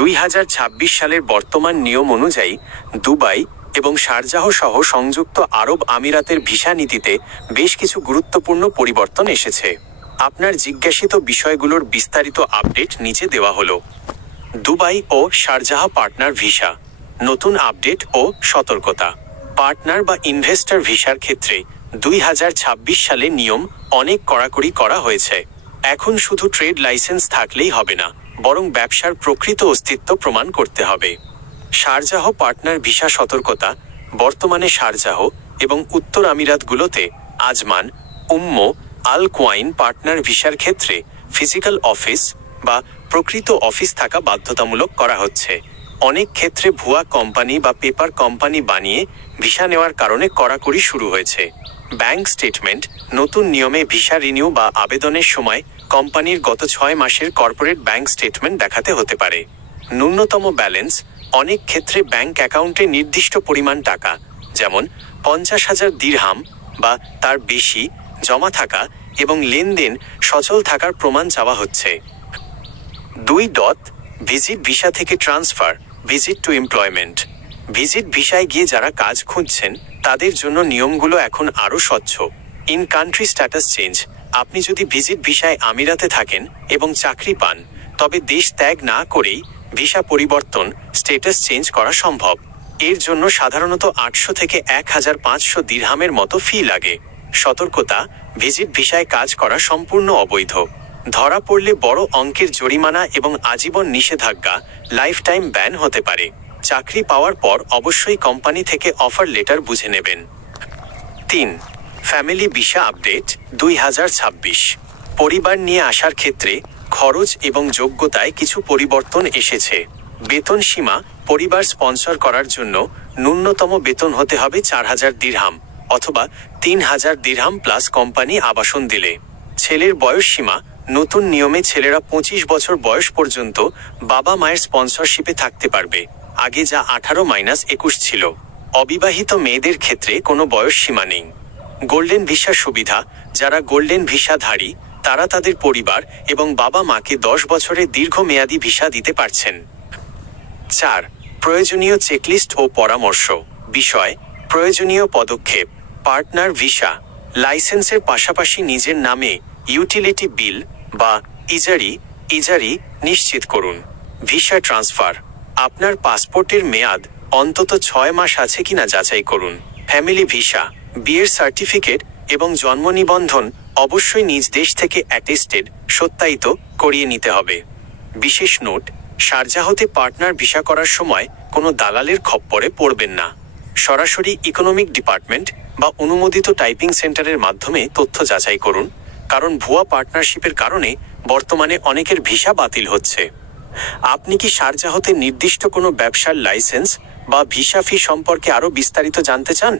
2026 সালের বর্তমান নিয়ম অনুযায়ী দুবাই এবং শারজাহ সহ সংযুক্ত আরব আমিরাতের ভিসা নীতিতে বেশ কিছু গুরুত্বপূর্ণ পরিবর্তন এসেছে। আপনার জিজ্ঞাসিত বিষয়গুলোর বিস্তারিত আপডেট নিচে দেওয়া হলো। দুবাই ও শারজাহ পার্টনার ভিসা, নতুন আপডেট ও সতর্কতা। পার্টনার বা ইনভেস্টর ভিসার ক্ষেত্রে 2026 সালে নিয়ম অনেক কড়াকড়ি করা হয়েছে। এখন শুধু ট্রেড লাইসেন্স থাকলেই হবে না, বরং ব্যবসার প্রকৃত অস্তিত্ব প্রমাণ করতে হবে। শারজাহ পার্টনার ভিসা সতর্কতা। বর্তমানে শারজাহ এবং উত্তর আমিরাতগুলোতে আজমান, আল কোয়াইন পার্টনার ভিসার ক্ষেত্রে ফিজিক্যাল অফিস বা প্রকৃত অফিস থাকা বাধ্যতামূলক করা হচ্ছে। অনেক ক্ষেত্রে ভুয়া কোম্পানি বা পেপার কোম্পানি বানিয়ে ভিসা নেওয়ার কারণে কড়াকড়ি শুরু হয়েছে। Bank statement. নতুন নিয়মে ভিসা রিনিউ বা আবেদনের সময় কোম্পানির গত 6 মাসের কর্পোরেট ব্যাংক স্টেটমেন্ট দেখাতে হতে পারে। ন্যূনতম ব্যালেন্স। অনেক ক্ষেত্রে ব্যাংক অ্যাকাউন্টে নির্দিষ্ট পরিমাণ টাকা, যেমন 50,000 দিরহাম বা তার বেশি জমা থাকা এবং লেনদেন সচল থাকার প্রমাণ চাওয়া হচ্ছে। 2. ভিজিট ভিসা থেকে transfer, visit to employment. Visit ভিসায় গিয়ে যারা কাজ খুঁজছেন তাদের জন্য নিয়মগুলো এখন আরও স্বচ্ছ। In country status change. আপনি যদি ভিজিট ভিসায় আমিরাতে থাকেন এবং চাকরি পান, তবে দেশ ত্যাগ না করেই ভিসা পরিবর্তন, স্ট্যাটাস চেঞ্জ করা সম্ভব। এর জন্য সাধারণত 800 থেকে 1,500 দিরহামের মতো ফি লাগে। সতর্কতা। ভিজিট ভিসায় কাজ করা সম্পূর্ণ অবৈধ। ধরা পড়লে বড় অঙ্কের জরিমানা এবং আজীবন নিষেধাজ্ঞা, লাইফ টাইম ব্যান হতে পারে। চাকরি পাওয়ার পর অবশ্যই কোম্পানি থেকে অফার লেটার বুঝে নেবেন। 3. Family visa update 2026। পরিবার নিয়ে আসার ক্ষেত্রে খরচ এবং যোগ্যতায় কিছু পরিবর্তন এসেছে। বেতন সীমা। পরিবার স্পন্সর করার জন্য ন্যূনতম বেতন হতে হবে 4,000 দিরহাম অথবা 3,000 দিরহাম প্লাস কোম্পানি আবাসন দিলে। ছেলের বয়স সীমা। নতুন নিয়মে ছেলেরা 25 বছর বয়স পর্যন্ত বাবা মায়ের স্পন্সরশিপে থাকতে পারবে, আগে যা 18-21 ছিল। অবিবাহিত মেয়েদের ক্ষেত্রে কোনো বয়স সীমা নেই। গোল্ডেন ভিসা সুবিধা। যারা গোল্ডেন ভিসাধারী তারা তাদের পরিবার এবং বাবা মাকে 10 বছরের দীর্ঘমেয়াদী ভিসা দিতে পারছেন। 4. প্রয়োজনীয় চেকলিস্ট ও পরামর্শ। বিষয়। প্রয়োজনীয় পদক্ষেপ। Partner visa. লাইসেন্সের পাশাপাশি নিজের নামে ইউটিলিটি বিল বা ইজারি নিশ্চিত করুন। Visa transfer. আপনার পাসপোর্টের মেয়াদ অন্তত 6 মাস আছে কিনা যাচাই করুন। Family visa. বিয়ের সার্টিফিকেট এবং জন্ম নিবন্ধন অবশ্যই নিজ দেশ থেকে অ্যাটেস্টেড, সত্যায়িত করিয়ে নিতে হবে। বিশেষ নোট। শারজাহতে পার্টনার ভিসা করার সময় কোনো দালালের খপ্পরে পড়বেন না। সরাসরি ইকোনমিক ডিপার্টমেন্ট বা অনুমোদিত টাইপিং সেন্টারের মাধ্যমে তথ্য যাচাই করুন, কারণ ভুয়া পার্টনারশিপের কারণে বর্তমানে অনেকের ভিসা বাতিল হচ্ছে। আপনি কি শারজাহতে নির্দিষ্ট কোনো ব্যবসার লাইসেন্স বা ভিসা ফি সম্পর্কে আরও বিস্তারিত জানতে চান?